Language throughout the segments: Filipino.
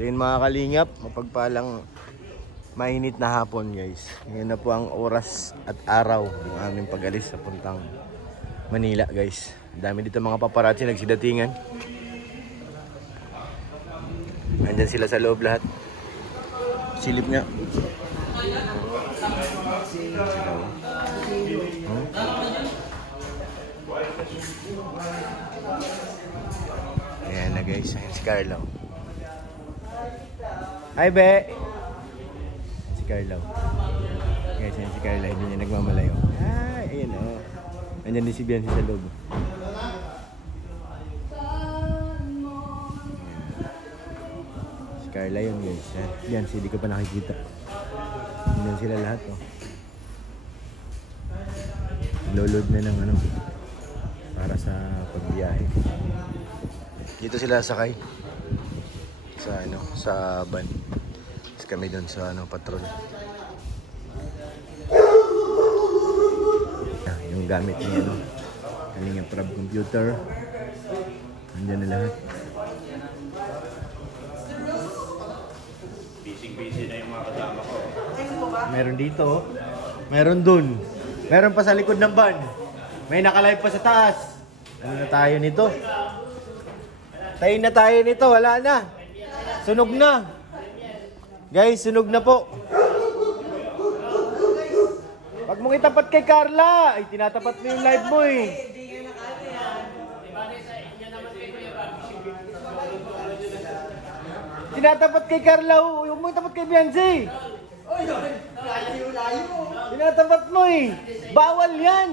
So yun mga kalingap, mapagpalang mainit na hapon guys. Ngayon na po ang oras at araw ng aming pag-alis sa puntang Manila guys. Dami dito mga paparazzi nagsidatingan. Andyan sila sa loob lahat. Silip nga. Ayan na guys, ayan si Carlo. Hi be! Si Carlo. Guys, ayan si Carlo, hindi niya nagmamalayo. Ay, ayan o. Andyan din si Biancy sa loob. Si Carla yun guys. Biancy, hindi ko pa nakikita. Andyan sila lahat o. Loload na ng ano para sa pagbiyahe. Dito sila sakay sa ano sa van. Tapos kami doon sa ano patrol. Yung gamit niya ano. Kalinga prab computer. Andiyan na lahat. Busy na yung mga kasama ko. Meron dito, meron dun. Meron pa sa likod ng van. May nakalive pa sa taas. Ano na tayo nito? Tayo na tayo nito, wala na. Sunog na. Guys, sunog na po. Pag mong itapat kay Carla, ay tinatapat mo yung live mo eh. Tinatapat kay Carla, huwag mong itapat kay Biancy. Tinatapat mo eh. Bawal yan.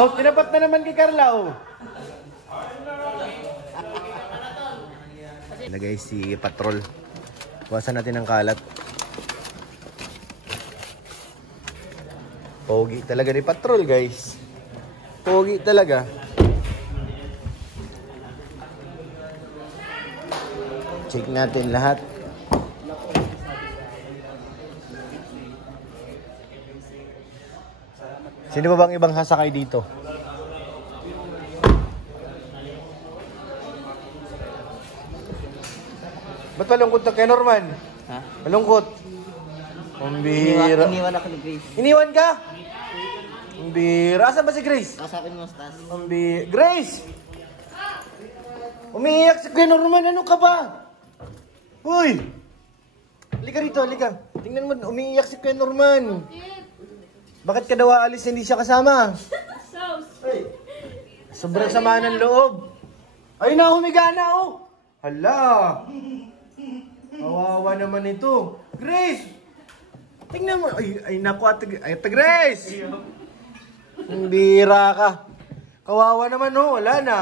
Oh, tinapat na naman kay Carla oh. Na guys, si patrol. Buwasan natin ang kalat. Pogi talaga ni patrol guys. Pogi talaga. Check natin lahat. Sino ba bang ibang sasakay dito? Ba't malungkot na kay Norman? Ha? Malungkot? Umbira. Iniwan ako ni Grace. Iniwan ka? Umbira. Asan ba si Grace? Nasa akin mo stas. Grace! Umiiyak si Kuya Norman. Ano ka ba? Uy! Halika rito, halika. Tingnan mo, umiiyak si Kuya Norman. Bakit ka daw aalis hindi siya kasama? Sobrang sama ng loob. Ay na, humiga na oh. Hala. Kawawa naman ito. Grace! Tingnan mo. Ay naku, Ate Grace! Ang bira ka. Kawawa naman oh, wala na.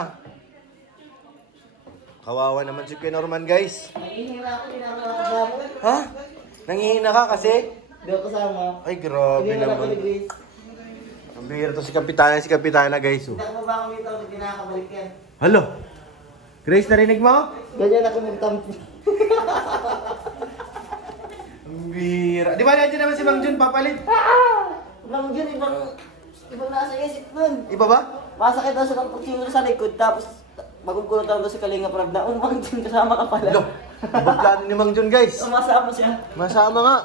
Kawawa naman si Kuya Norman guys. Nangihina ako, hindi na ako kasama. Ha? Nangihina ka kasi? Hindi ako kasama. Ay, grabe Iniwan ako ni naman. Grace. Ang bihira to si Kapitana guys. Oh. Hindi ako ba kumita ako, hindi na ako balik yan. Halo? Grace, narinig mo? Ganyan ako magtampi. Ang bihira. Di ba nandiyan naman si Mang Jun papalit? Ibang yun, ibang nasa isip nun. Iba ba? Masakit daw sa pagsimula sa likod, tapos magugulot daw si Kalinga Prab na, Mang Jun, kasama ka pala. Lo, ibang plano ni Mang Jun guys. Sumasama siya. Masama nga.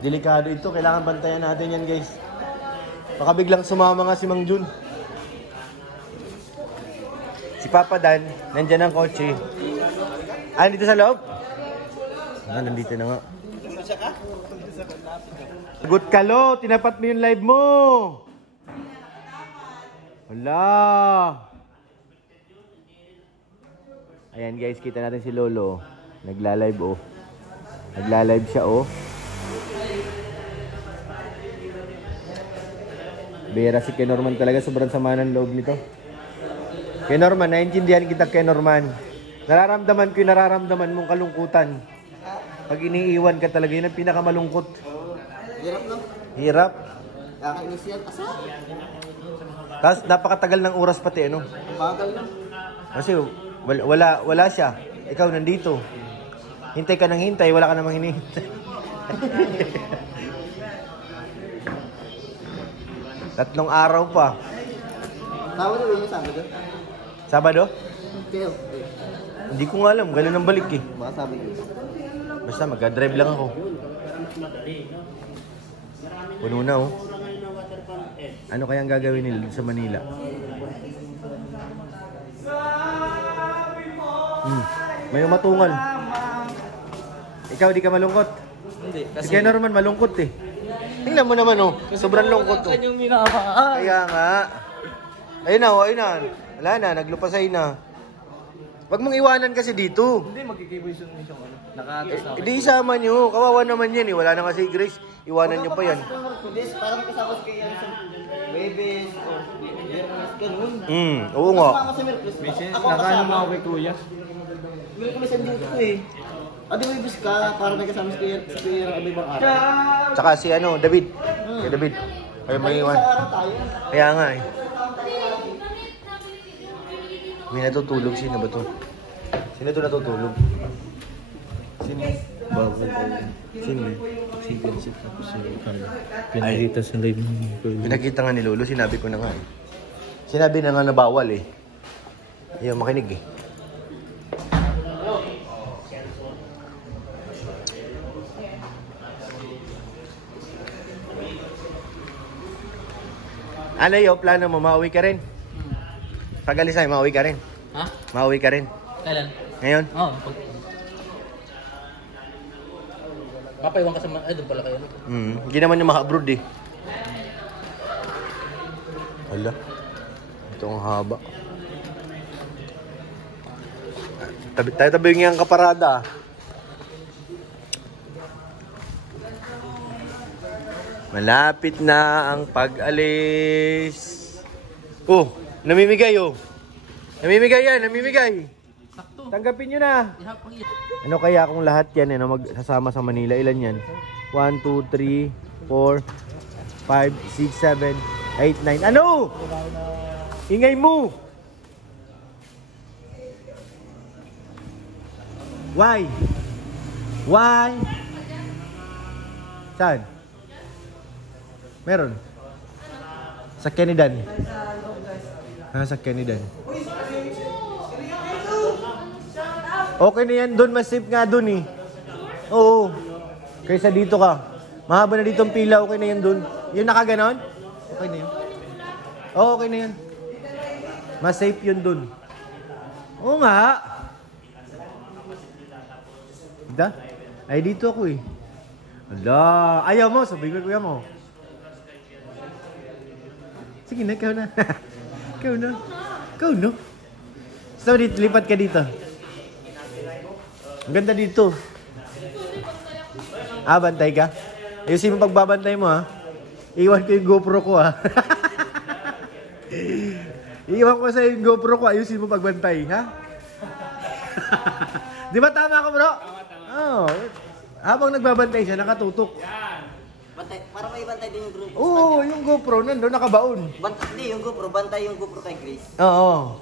Delikado ito. Kailangan bantayan natin yan guys. Baka biglang sumama nga si Mang Jun. Si Papa Dan, nandyan ang kotse. Ah, dito sa loob? Ah, nandito na nga. Good ka lo, tinapat mo yung live mo. Wala. Ayan guys, kita natin si Lolo. Nagla-live oh. Nagla-live siya oh. Bira si Ken Norman talaga, sobrang sama ng loob nito. Ken Norman, naiintindihan kita Ken Norman. Nararamdaman ko yung nararamdaman mong kalungkutan. Pag iniiwan ka talaga, yun ang pinakamalungkot. Hirap no? Hirap. Kakainis yan. Asa? Tapos napakatagal ng oras pati ano. Bagal na. Kasi wala siya. Ikaw nandito. Hintay ka ng hintay, wala ka namang hinihintay. Tatlong araw pa. Tawag na ba yung Sabado? Sabado? Kayo. Hindi ko nga alam. Ganun ang balik eh. Baka sabi ko. Basta magka-drive lang ako. Puno na oh. Ano kayang gagawin nila sa Manila? May umatungal. Ikaw di ka malungkot? Hindi. Kasi Norman malungkot eh. Tingnan mo naman oh. Sobrang lungkot oh. Yung minamahal. Kaya nga. Ayun na oh, ayun na. Wala na, naglupasay na. Wag mong iwanan kasi dito. Hindi, magkikiboy yung mission ano. Nakatas na. Hindi isama nyo. Kawawa naman yan eh. Wala na kasi Grace. Iwanan nyo pa yan. Parang kasama sa kaya sa Bebes o Yernes, ganun. Oo nga. Kasama sa Merkulis. Ako Nakaano mo kasama. ako kay Kuya? Merkulis ang duty ko eh. Adi mo ibus ka para may kasama sa kuya ng ibang araw. Tsaka si ano, David. Kay David. Kayo may iwan. Sa araw tayo. Kaya nga eh. May natutulog. Sino ba to? Sino to natutulog? Sino? Bawal tayo. Sino eh? Si Vincent tapos si ano. Pinakita sa live ni Kuya. Pinakita nga ni Lolo. Sinabi ko na nga eh. Sinabi na nga na bawal eh. Ayaw makinig eh. Ano yung plano mo? Mauwi ka rin? Pag-alisay, mauwi ka rin? Ha? Mauwi ka rin? Kailan? Ngayon? Oo. Papaiwan ka sa ay doon pala kayo. Hindi naman niya maka-abroad eh. Hala. Ito ang haba. Tabi nga ang kaparada. Malapit na ang pag-alis. Oh, namimigay oh. Namimigay yan, namimigay. Tanggapin nyo na. Ano kaya kung lahat yan ano, magsasama sa Manila? Ilan yan? 1, 2, 3, 4, 5, 6, 7, 8, 9. Ano? Ingay mo. Why? Why? Saan? Meron? Sa Kenidan. Sa Kenidan. Okay na yan doon, mas safe nga doon eh. Oo. Kaysa dito ka. Mahaba na dito ang pila, okay na yan doon. Yung nakaganon? Okay na yun. Oo, okay na yan. Mas safe yun doon. Oo nga. Diba? Ay, dito ako eh. Ala, ayaw mo, sabihin ko kuya mo. Sige na, ikaw na. Ikaw na. Ikaw no. So, dito, lipat ka dito. Ang ganda dito. Bantay ka? Ayusin mo pagbabantay mo ha. Iwan ko yung GoPro ko ha. Iwan ko sa yung GoPro ko. Ayusin mo pagbantay ha. Di ba tama ka bro? Oo. Habang nagbabantay siya, nakatutok. Bantay, para may bantay din yung grupo. Oo, yung GoPro nandun, nakabaon. Hindi, yung GoPro. Bantay yung GoPro kay Grace. Oo.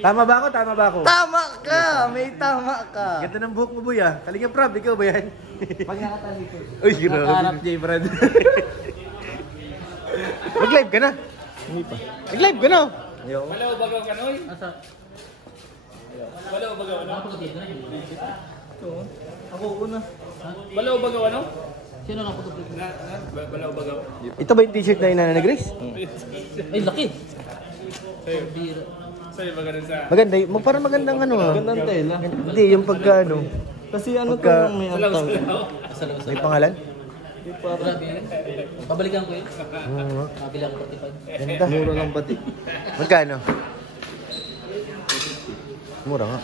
Tama ba ako? Tama ba ako? Tama ka! May tama ka! Ganda ng buhok mo, boy ah. Kalinga Prab, ikaw ba yan? Pag nakatali ko. Uy, grabe. Nakaharap J. Brad. Mag-live ka na. Hindi pa. Mag-live ka na. Wala ba bagaw ka noy? Asa? Wala ba bagaw ano? Ako una. Wala ba bagaw ano? Sino nga photographer? Wala ba bagaw? Ito ba yung t-shirt na inana na Grace? Ay, laki! Sa'yo. Sa'yo ba ganun sa... Maganda, parang magandang ano ah. Gandang tela. Hindi, yung pagka ano. Kasi ano to Pagka- yung may antaw. May pangalan? Grabe yun. Pabalikan ko yun. Oo. Pabila ko 45. Ganda. Mura lang batik. Magkano? Mura nga.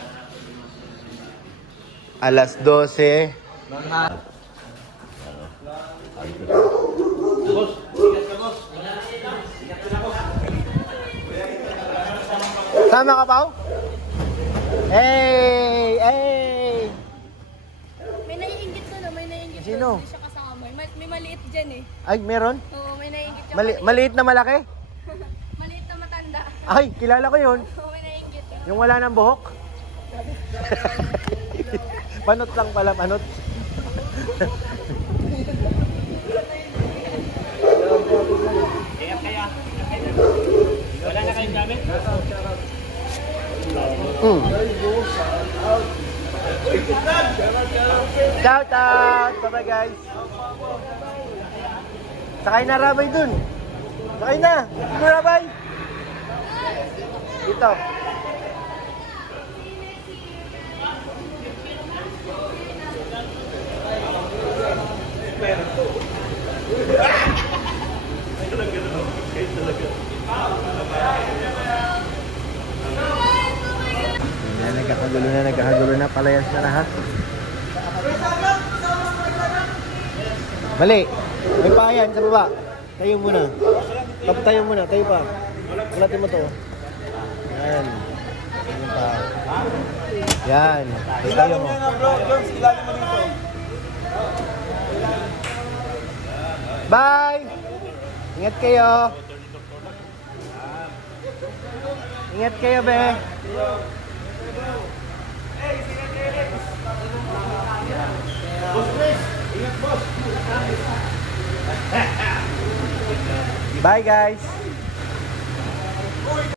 Alas 12. Tama ka, Pao? Hey! Hey! May naiinggit ko na, may naiinggit Sino? ko. Hindi siya kasama. May maliit dyan eh. Ay, meron? Oo, may naiinggit siya. Maliit na malaki? Maliit na matanda. Ay, kilala ko yun. Oo, may naiinggit yun. Yung wala ng buhok? Panot lang pala, panot. Wala na kayong gamit? Shout out! Bye-bye guys! Sakay na Rabay dun! Sakay na! Dito Rabay! Dito! Nagkakagulo na, palayas na lahat. Mali! May payan sa baba. Tayo muna. Tayo muna, tayo pa. Ulatin mo to. Yan. Yan pa. Yan. Tayo mo. Bye! Ingat kayo. Ingat kayo, be. Bye guys.